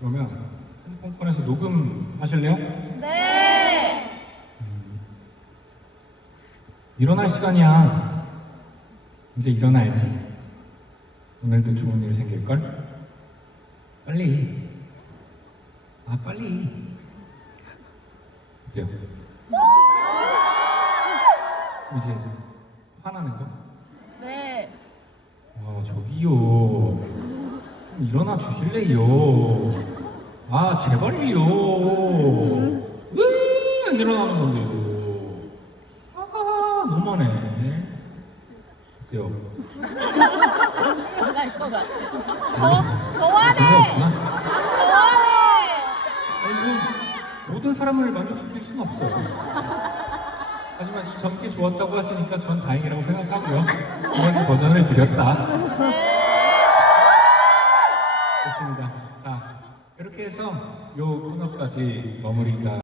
그러면 핸드폰 꺼내서 녹음하실래요? 네. 일어날 시간이야. 이제 일어나야지. 오늘도 좋은 일 생길걸? 빨리. 아, 빨리. 어때요? 이제 화나는 거? 네. 저기요. 좀 일어나 주실래요? 아, 제발요. 왜 안 일어나는 건데요? 아, 너무하네. 어때요? 일어날 것 같아. 재미없구나. 좋아해. 아이고, 모든 사람을 만족시킬 수는 없어요. 하지만 이 젊게 좋았다고 하시니까 전 다행이라고 생각하고요. 두 번째 버전을 드렸다. 좋습니다. 자, 이렇게 해서 요 코너까지 마무리가